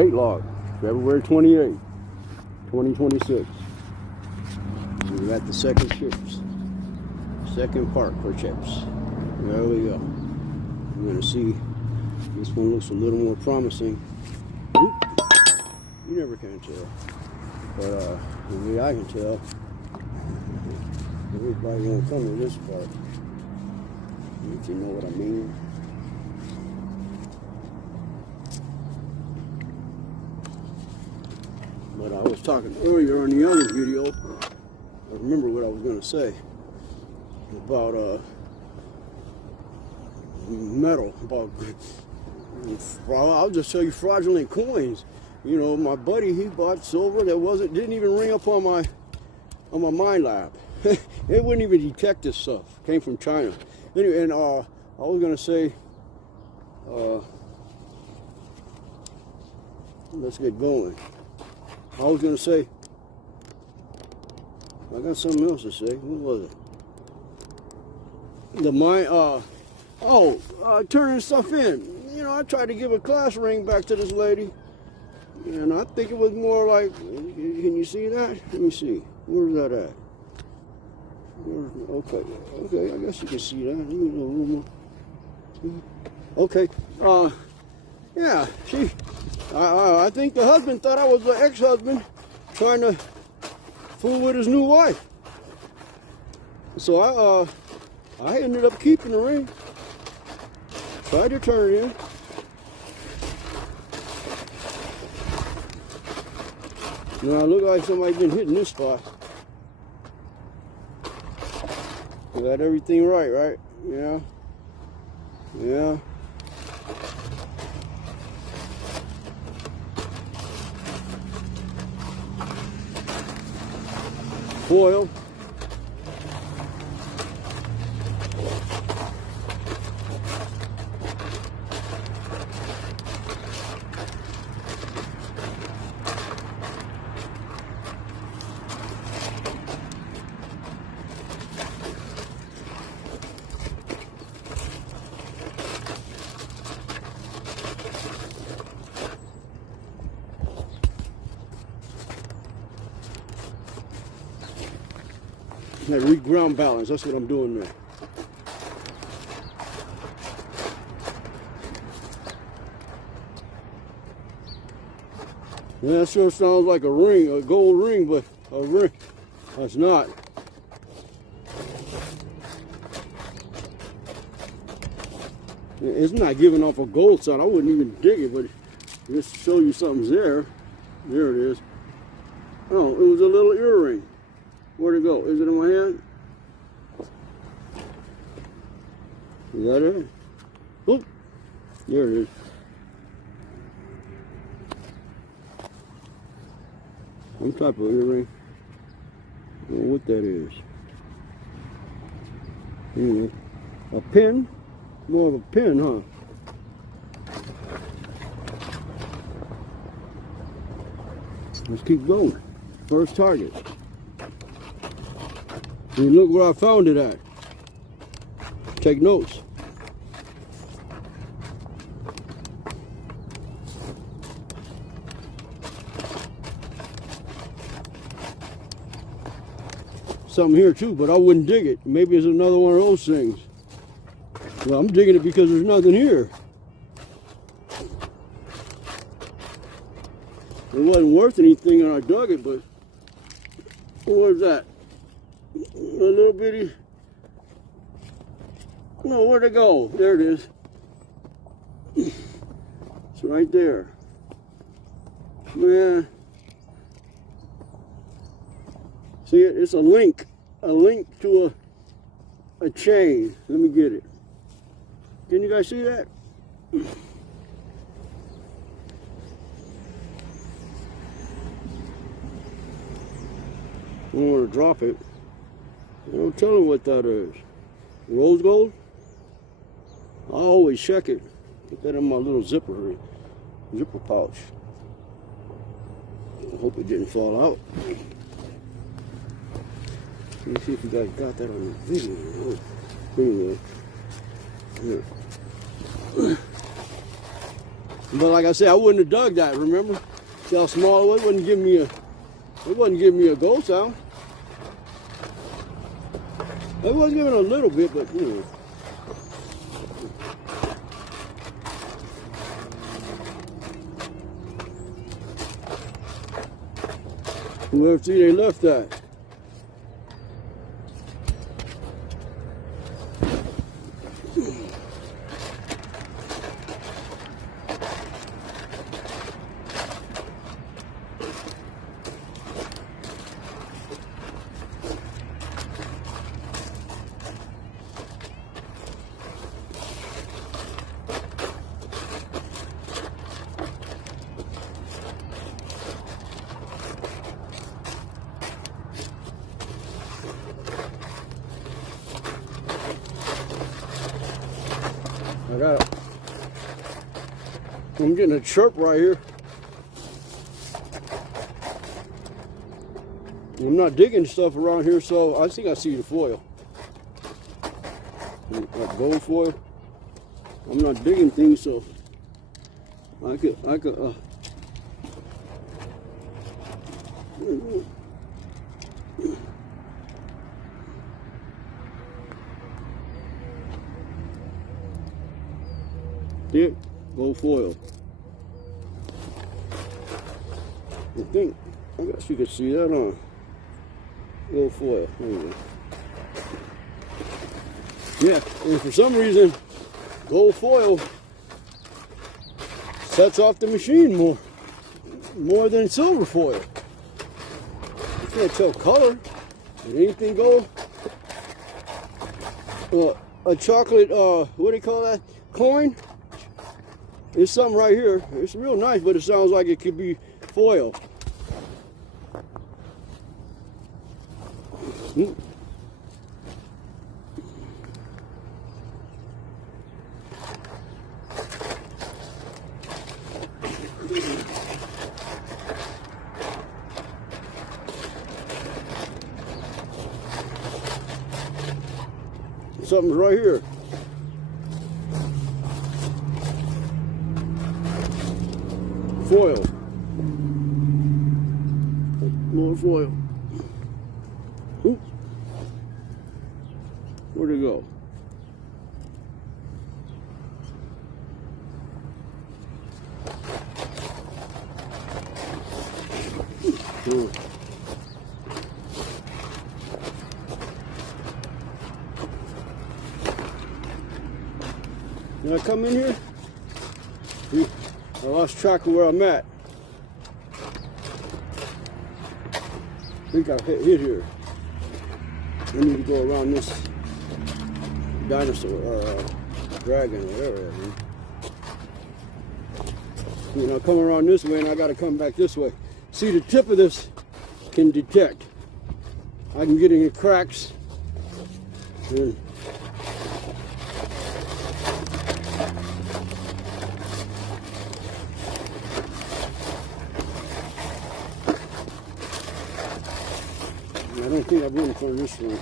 Date log, February 28, 2026. We got the second chips. Second part for chips. There we go. We're gonna see. This one looks a little more promising. Oop. You never can tell. But the way I can tell, everybody won't come to this part. If you know what I mean. But I was talking earlier on the other video, I remember what I was going to say about metal, about, I'll just tell you, fraudulent coins. You know, my buddy, he bought silver that didn't even ring up on my mine lab. It wouldn't even detect this stuff. Came from China. Anyway, and I was going to say, let's get going. I was going to say, I got something else to say. What was it? The mine, turning stuff in. You know, I tried to give a class ring back to this lady, and I think it was more like, can you see that? Let me see. Where's that at? Okay, I guess you can see that. Let me go a little more. Okay, yeah, I think the husband thought I was the ex-husband trying to fool with his new wife. So I ended up keeping the ring. Tried to turn it in. Now I look like somebody's been hitting this spot. We got everything right? Yeah. Yeah. Foil. That reground balance, that's what I'm doing there. Yeah, that sure sounds like a ring, a gold ring, but a ring, that's not. It's not giving off a gold sound. I wouldn't even dig it, but just to show you something's there. There it is. Oh, it was a little earring. Where'd it go? Is it in my hand? Is that it? Oop! There it is. Some type of earring. I don't know what that is. Anyway, a pin? More of a pin, huh? Let's keep going. First target. And look where I found it at. Take notes. Something here too, but I wouldn't dig it. Maybe it's another one of those things. Well, I'm digging it because there's nothing here. It wasn't worth anything and I dug it, but what was that? A little bitty. No, where'd it go? There it is. It's right there. Man. See it? It's a link to a chain. Let me get it. Can you guys see that? I don't want to drop it. Don't tell me what that is. Rose gold? I always check it. Put that in my little zipper pouch. I hope it didn't fall out. Let me see if you guys got that on the video. Anyway. Here. But like I said, I wouldn't have dug that, remember? See how small it was? It wasn't giving me a gold sound. It was giving a little bit, but you know. Whoever see they left that. I'm getting a chirp right here. I'm not digging stuff around here, so I think I see the foil. Like gold foil. I'm not digging things, so I could dig gold foil. I guess you could see that on gold foil. Anyway. Yeah, and for some reason, gold foil sets off the machine more than silver foil. You can't tell color, but anything gold. A chocolate, what do you call that? Coin? There's something right here. It's real nice, but it sounds like it could be foil. Something's right here. Foil. More foil. Oops. Where'd it go? Did I come in here? I lost track of where I'm at. I think I hit here. I need to go around this dinosaur or dragon, whatever that is. You know, come around this way and I gotta come back this way. See, the tip of this can detect. I can get any cracks. And I don't think I've run from this one.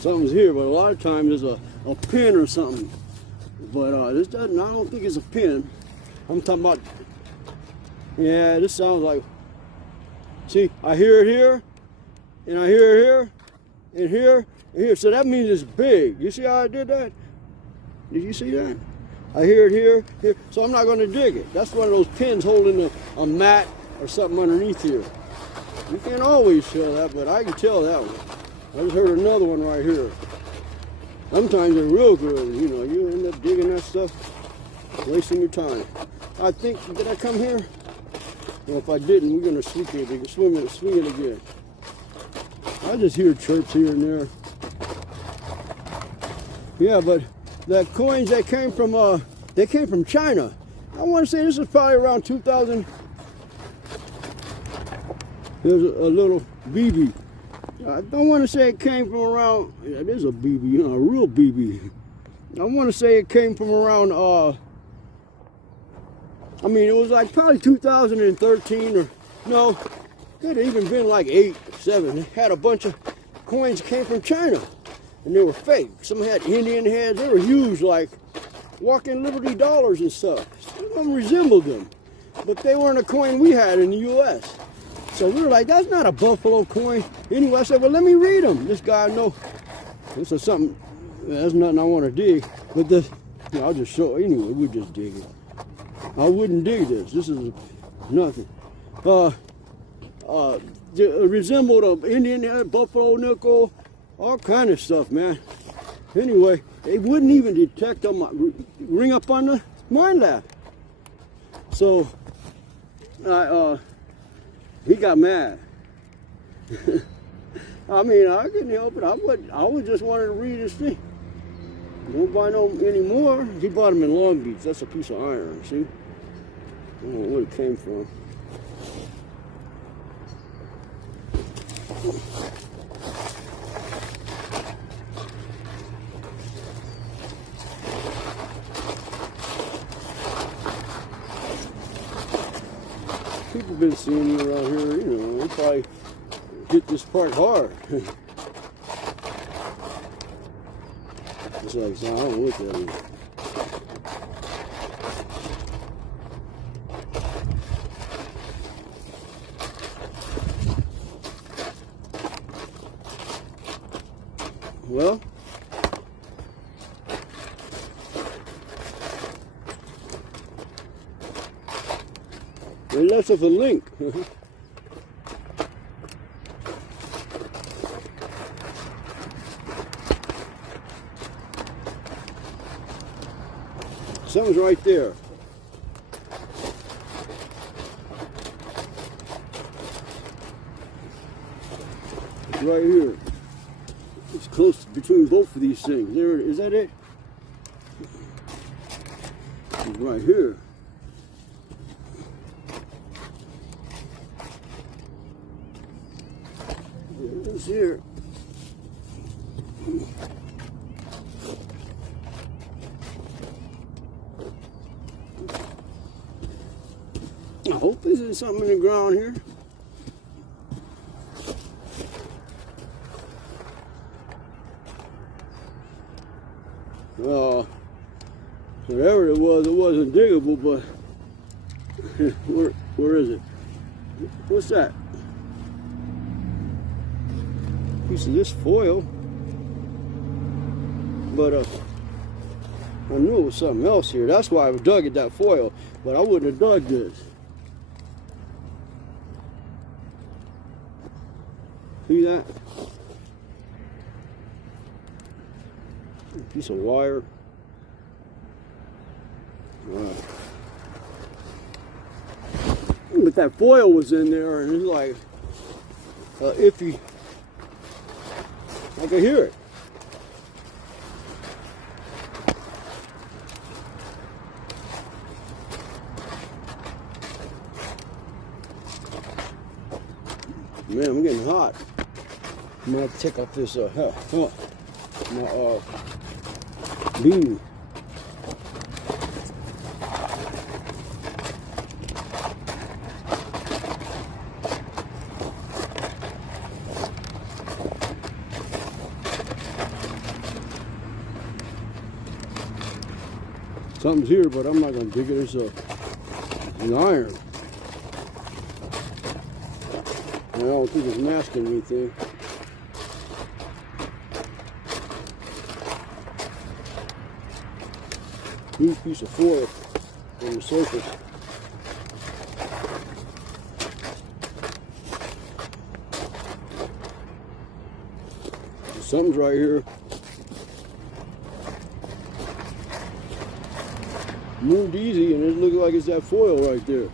Something's here, but a lot of times there's a pin or something. But this doesn't, I don't think it's a pin. I'm talking about, yeah, this sounds like, see, I hear it here, and I hear it here, and here, and here. So that means it's big. You see how I did that? Did you see that? I hear it here, here. So I'm not going to dig it. That's one of those pins holding a mat or something underneath here. You can't always tell that, but I can tell that one. I just heard another one right here. Sometimes they're real good, you know, you end up digging that stuff, wasting your time. I think, did I come here? Well, if I didn't, we're gonna swing it again. I just hear chirps here and there. Yeah, but the coins that came from China. I want to say this is probably around 2000. There's a little BB. I don't want to say it came from around, yeah, it is a BB, you know, a real BB. I want to say it came from around I mean, it was like probably 2013 or no, could have even been like 8, 7. They had a bunch of coins that came from China, and they were fake. Some had Indian heads. They were huge, like walking Liberty dollars and stuff. Some of them resembled them, but they weren't a coin we had in the U.S. So we were like, that's not a buffalo coin. Anyway, I said, well, let me read them. This guy, no, this is something, that's nothing I want to dig. But this, you know, I'll just show, anyway, we just dig it. I wouldn't dig this. This is nothing. Resembled an Indian head, buffalo nickel, all kind of stuff, man. Anyway, they wouldn't even detect them, ring up on the mine lab. So, he got mad. I mean, I couldn't help it. I was just wanted to read his thing. Don't buy no anymore. He bought them in Long Beach. That's a piece of iron, see? I don't know where it came from. People been seeing me around here, you know, they probably hit this part hard. It's like, so I don't know what that is. Well, they left us a link. Something's right there. It's right here. It's close between both of these things. There, is that it? It's right here. It's here. I hope this is something in the ground here. Whatever it wasn't diggable, but where is it? What's that? Piece of this foil. But I knew it was something else here. That's why I dug at that foil, but I wouldn't have dug this. See that? A piece of wire. Wow. But that foil was in there, and it's like iffy. I could hear it. Man, I'm getting hot. I'm gonna have to take off this my bean. Something's here, but I'm not gonna dig it. It's an iron. I don't think it's masking anything. Huge piece of foil on the surface. Something's right here. Moved easy, and it looks like it's that foil right there.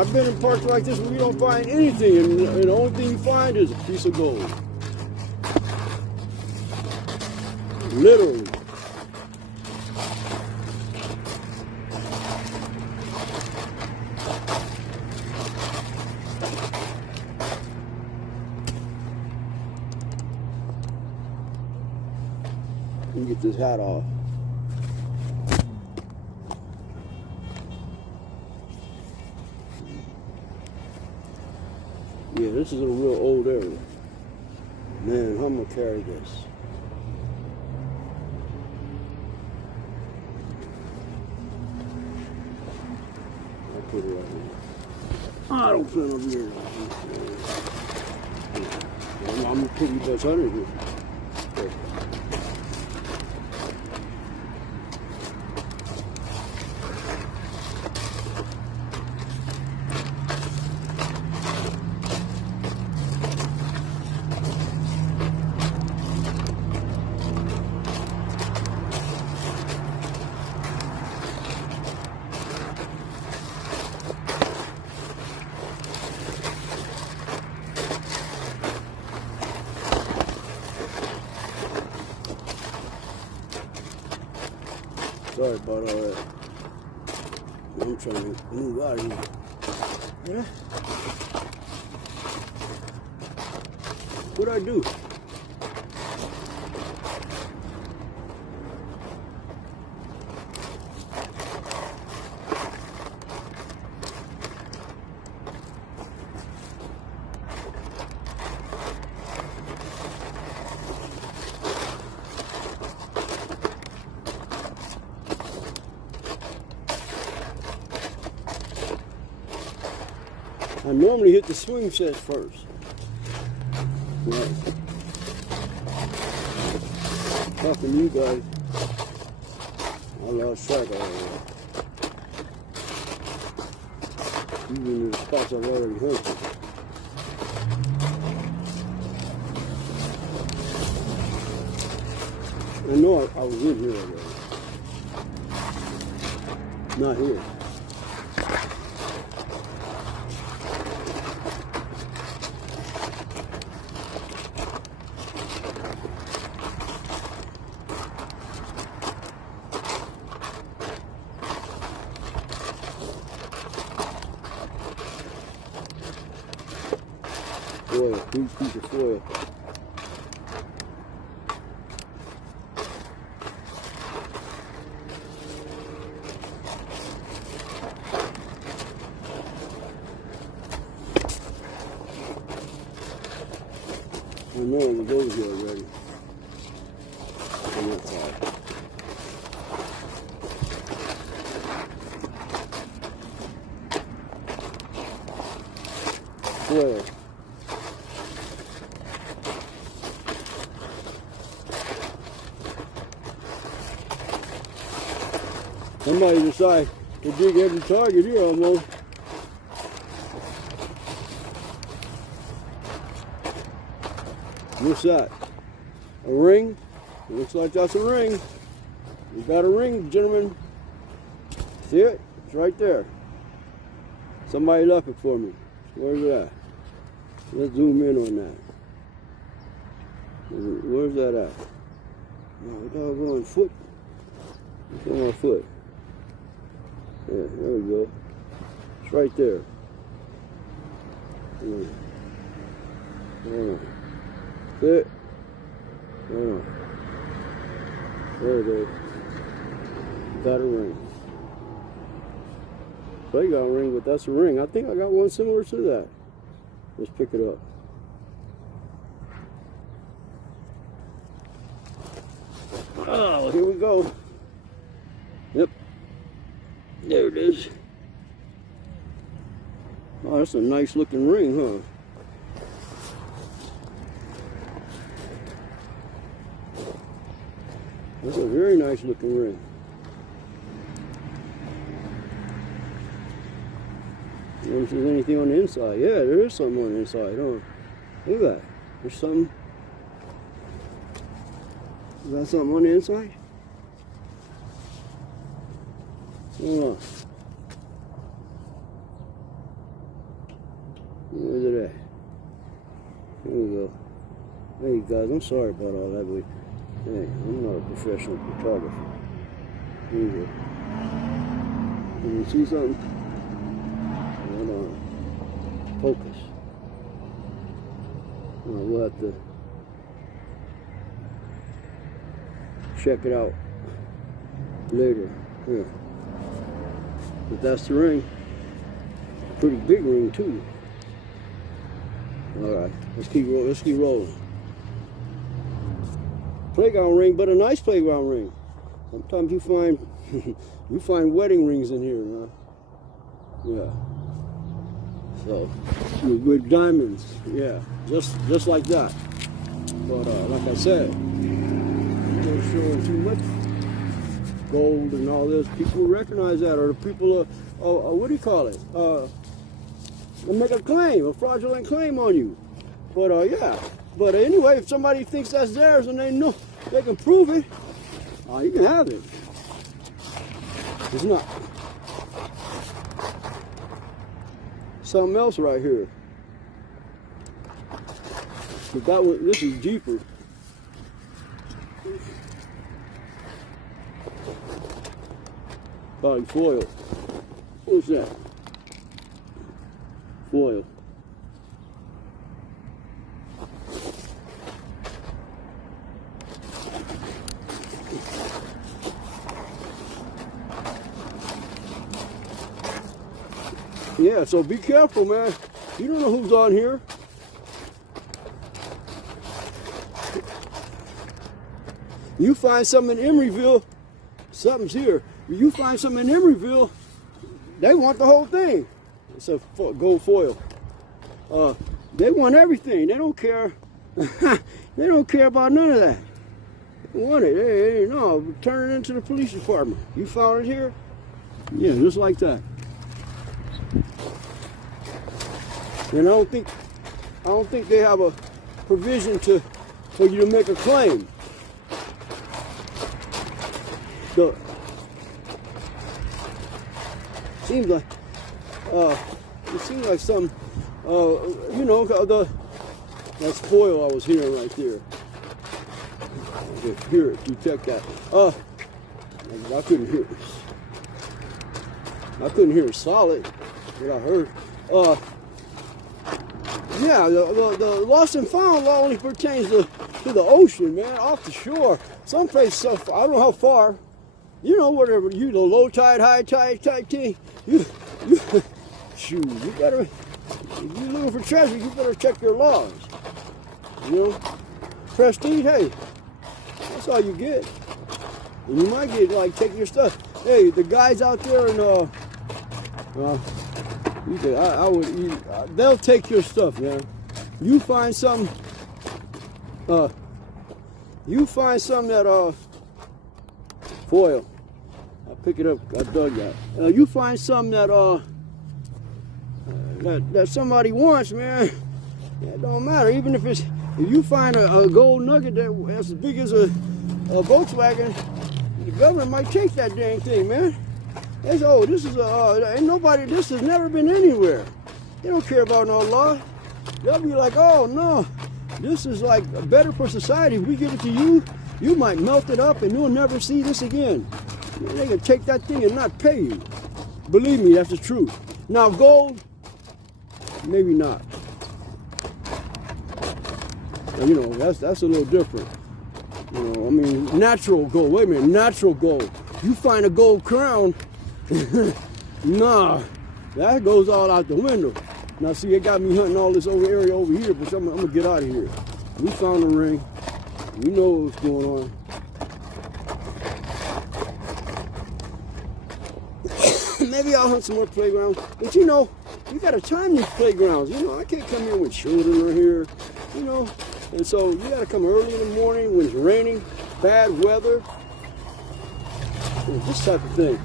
I've been in parks like this where you don't find anything, and the only thing you find is a piece of gold. Literally. Let me get this hat off. Yeah, this is a real old area. Man, how am I gonna carry this? I'll put it right here. I don't plan on here. I'm a pretty much under here. Sorry about all that. I'm trying to move out of here. Yeah. What'd I do? I normally hit the swing sets first. Right. Talking to you guys, I lost track of all that. Even the spots I've already hunted. I know I was in here already. Not here. Foil, huge piece of foil. I know it was over here already. On that side. Foil. Somebody decide to dig every target here almost. What's that? A ring? It looks like that's a ring. We got a ring, gentlemen. See it? It's right there. Somebody left it for me. Where's that? Let's zoom in on that. Where's that at? Oh, doggone foot. It's on my foot. Yeah, there we go. It's right there. Yeah. Sit. Yeah. There it is. Got a ring. They got a ring, but that's a ring. I think I got one similar to that. Let's pick it up. Oh, here we go. Yep. There it is. Oh, that's a nice looking ring, huh? That's a very nice looking ring. I don't know if there's anything on the inside. Yeah, there is something on the inside. Oh, look at that. There's something. Is that something on the inside? Hold on. Where's it at? Here we go. Hey guys, I'm sorry about all that, but hey, I'm not a professional photographer. Here we go. Can you see something? Hold on. Focus. We'll have to check it out later. Yeah. But that's the ring. Pretty big ring too. Alright, let's keep rolling. Playground ring, but a nice playground ring. Sometimes you find wedding rings in here, huh? Yeah. So with diamonds, yeah, just like that. But like I said, I'm not showing too much gold and all this. People recognize that, or the people what do you call it? They'll make a claim, a fraudulent claim on you. But yeah. But anyway, if somebody thinks that's theirs and they know they can prove it, you can have it. It's not. Something else right here. But that one, this is deeper. Probably foil. What's that? Foil. Yeah, so be careful, man. You don't know who's on here. You find something in Emeryville, something's here. You find something in Emeryville, they want the whole thing. It's a gold foil. They want everything. They don't care. They don't care about none of that. They want it. Hey, no, turn it into the police department. You found it here? Yeah, just like that. And I don't think they have a provision for you to make a claim. So seems like it seems like some you know, that's foil I was hearing right there. Just hear it, detect that. I couldn't hear it. I couldn't hear it solid, what I heard. Yeah, the lost and found law only pertains to the ocean, man, off the shore. Some places, I don't know how far, you know, whatever, the low tide, high tide, you shoot, you better, if you're looking for treasure, you better check your laws. You know, prestige, hey, that's all you get. And you might get, like, take your stuff. Hey, the guys out there in, they'll take your stuff, man. You find something that foil. I'll pick it up. I dug that. You find something that somebody wants, man. It don't matter. Even if you find a gold nugget that's as big as a Volkswagen, the government might take that dang thing, man. They say, oh, this is ain't nobody. This has never been anywhere. They don't care about no law. They'll be like, oh no, this is like better for society. If we give it to you, you might melt it up and you'll never see this again. They can take that thing and not pay you. Believe me, that's the truth. Now gold, maybe not. You know, that's a little different. You know, I mean, natural gold. Wait a minute, natural gold. You find a gold crown, nah, that goes all out the window. Now see, it got me hunting all this area over here, but I'm gonna get out of here. We found the ring. We know what's going on. Maybe I'll hunt some more playgrounds. But you know, you gotta time these playgrounds. You know, I can't come here when children are here, you know. And so you gotta come early in the morning when it's raining, bad weather, this type of thing.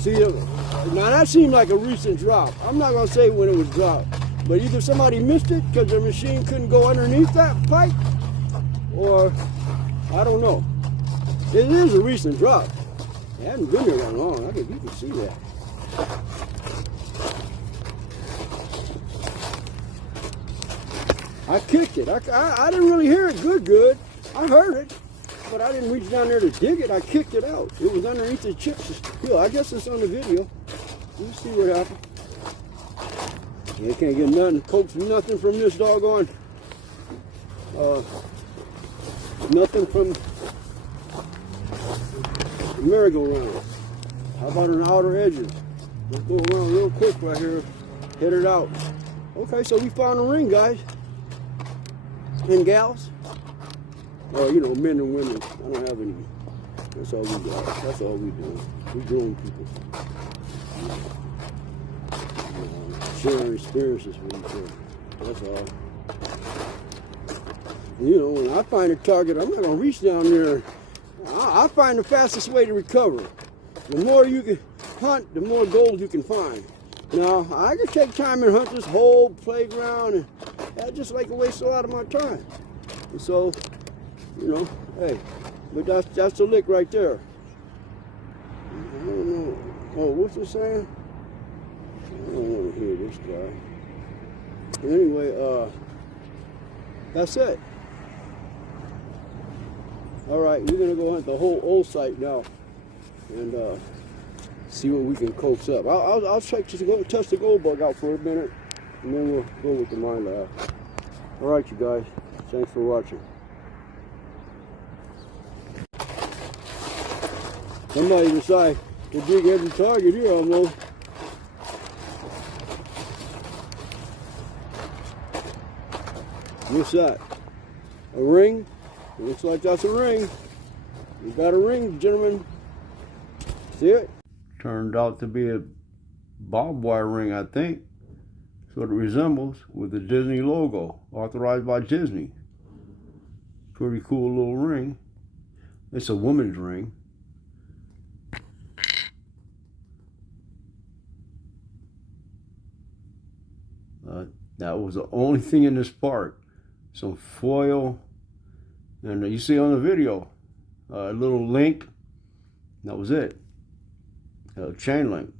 See, now that seemed like a recent drop. I'm not gonna say when it was dropped, but either somebody missed it because their machine couldn't go underneath that pipe, or I don't know. It is a recent drop. It hasn't been here that long. You can see that. I kicked it. I didn't really hear it good. I heard it, but I didn't reach down there to dig it. I kicked it out. It was underneath the chips. Here, I guess it's on the video. Let's see what happened. You can't get nothing, coax nothing from this doggone, nothing from the merry-go-round. How about an outer edges? Let's go around real quick right here, hit it out. Okay, so we found a ring, guys and gals. Or, you know, men and women. I don't have any. That's all we got. That's all we do. We grown people. Sharing experiences with each other. That's all. You know, when I find a target, I'm not going to reach down there. I find the fastest way to recover. The more you can hunt, the more gold you can find. Now, I can take time and hunt this whole playground, and that's just like a waste a lot of my time. And so, you know, hey, but that's the lick right there. I don't know. Oh, what's it saying? I don't want to hear this guy. Anyway, that's it. All right, we're gonna go hunt the whole old site now, and see what we can coax up. I'll check to test the gold bug out for a minute, and then we'll go with the mine lab. All right, you guys. Thanks for watching. Somebody decided to dig every target here almost. What's that? A ring? It looks like that's a ring. We got a ring, gentlemen. See it? Turned out to be a barbed wire ring, I think. Sort of resembles with the Disney logo, authorized by Disney. Pretty cool little ring. It's a woman's ring. That was the only thing in this park. Some foil, and you see on the video, a little link. That was it. Chain link.